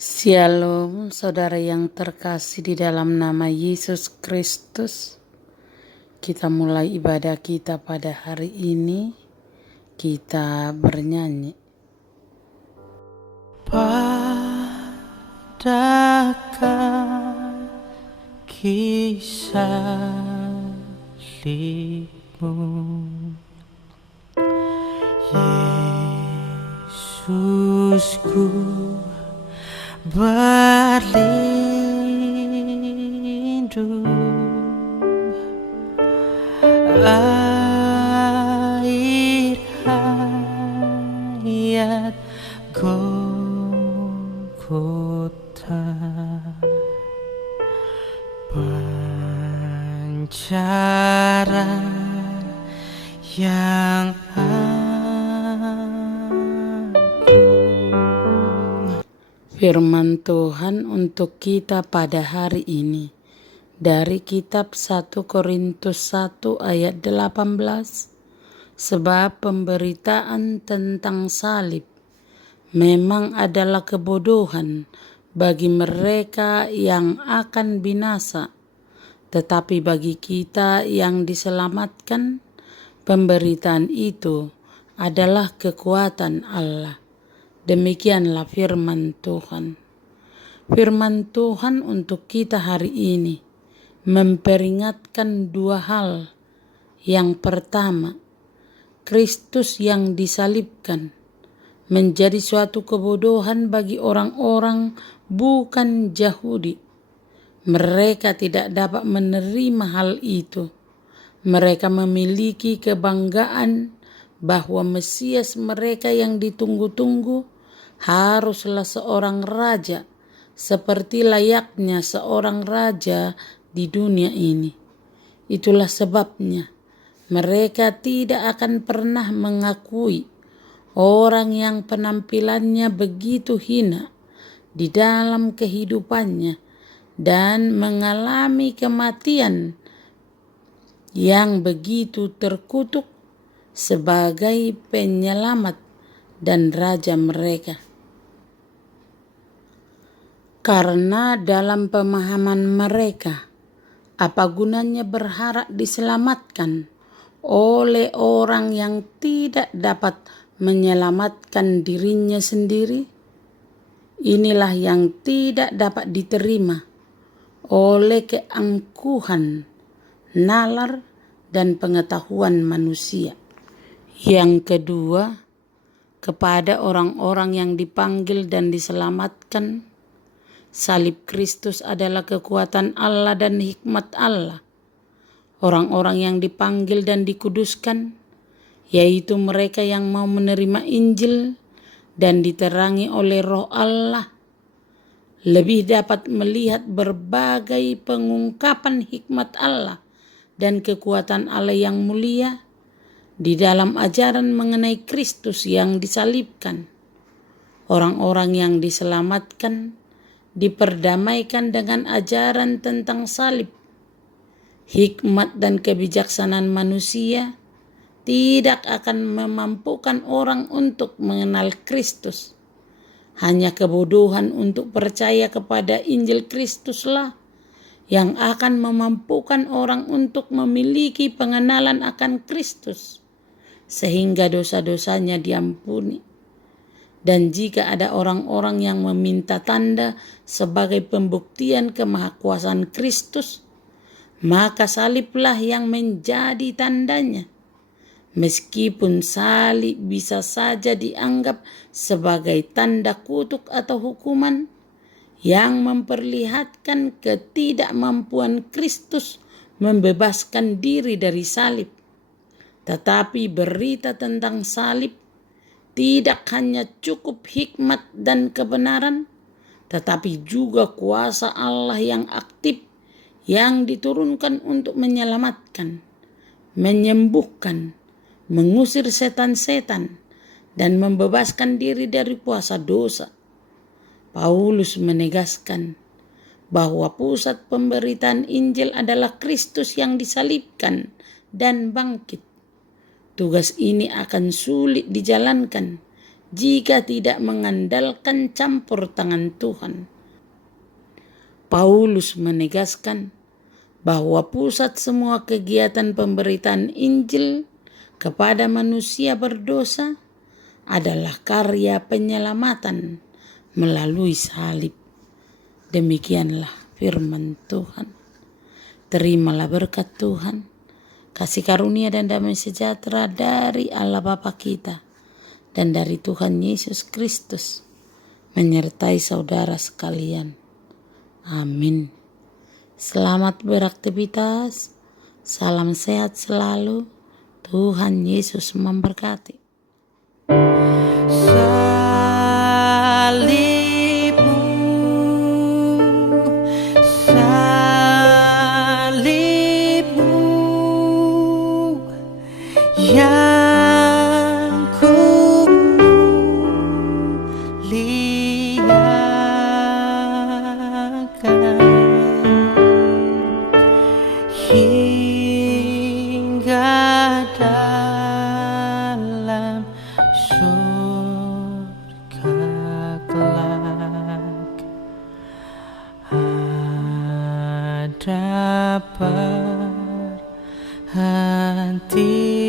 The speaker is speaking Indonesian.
Shalom, saudara yang terkasih di dalam nama Yesus Kristus. Kita mulai ibadah kita pada hari ini. Kita bernyanyi. Padahkah kisah salibmu, Yesusku berlindung, air hayat Golgota, pancaran yang Firman Tuhan untuk kita pada hari ini dari kitab 1 Korintus 1 ayat 18. Sebab pemberitaan tentang salib memang adalah kebodohan bagi mereka yang akan binasa, tetapi bagi kita yang diselamatkan, pemberitaan itu adalah kekuatan Allah. Demikianlah firman Tuhan. Firman Tuhan untuk kita hari ini memperingatkan dua hal. Yang pertama, Kristus yang disalibkan menjadi suatu kebodohan bagi orang-orang bukan Yahudi. Mereka tidak dapat menerima hal itu. Mereka memiliki kebanggaan bahwa Mesias mereka yang ditunggu-tunggu haruslah seorang raja, seperti layaknya seorang raja di dunia ini. Itulah sebabnya mereka tidak akan pernah mengakui orang yang penampilannya begitu hina di dalam kehidupannya dan mengalami kematian yang begitu terkutuk sebagai penyelamat dan raja mereka. Karena dalam pemahaman mereka, apa gunanya berharap diselamatkan oleh orang yang tidak dapat menyelamatkan dirinya sendiri? Inilah yang tidak dapat diterima oleh keangkuhan, nalar, dan pengetahuan manusia. Yang kedua, kepada orang-orang yang dipanggil dan diselamatkan, salib Kristus adalah kekuatan Allah dan hikmat Allah. Orang-orang yang dipanggil dan dikuduskan, yaitu mereka yang mau menerima Injil dan diterangi oleh Roh Allah, lebih dapat melihat berbagai pengungkapan hikmat Allah dan kekuatan Allah yang mulia di dalam ajaran mengenai Kristus yang disalibkan. Orang-orang yang diselamatkan diperdamaikan dengan ajaran tentang salib. Hikmat dan kebijaksanaan manusia tidak akan memampukan orang untuk mengenal Kristus. Hanya kebodohan untuk percaya kepada Injil Kristuslah yang akan memampukan orang untuk memiliki pengenalan akan Kristus, sehingga dosa-dosanya diampuni. Dan jika ada orang-orang yang meminta tanda sebagai pembuktian kemahakuasaan Kristus, maka saliblah yang menjadi tandanya. Meskipun salib bisa saja dianggap sebagai tanda kutuk atau hukuman yang memperlihatkan ketidakmampuan Kristus membebaskan diri dari salib. Tetapi berita tentang salib tidak hanya cukup hikmat dan kebenaran, tetapi juga kuasa Allah yang aktif yang diturunkan untuk menyelamatkan, menyembuhkan, mengusir setan-setan, dan membebaskan diri dari kuasa dosa. Paulus menegaskan bahwa pusat pemberitaan Injil adalah Kristus yang disalibkan dan bangkit. Tugas ini akan sulit dijalankan jika tidak mengandalkan campur tangan Tuhan. Paulus menegaskan bahwa pusat semua kegiatan pemberitaan Injil kepada manusia berdosa adalah karya penyelamatan melalui salib. Demikianlah firman Tuhan. Terimalah berkat Tuhan, kasih karunia dan damai sejahtera dari Allah Bapa kita dan dari Tuhan Yesus Kristus menyertai saudara sekalian. Amin. Selamat beraktivitas, salam sehat selalu, Tuhan Yesus memberkati. Yang ku lihatkan hingga dalam surga kelak ada berhenti.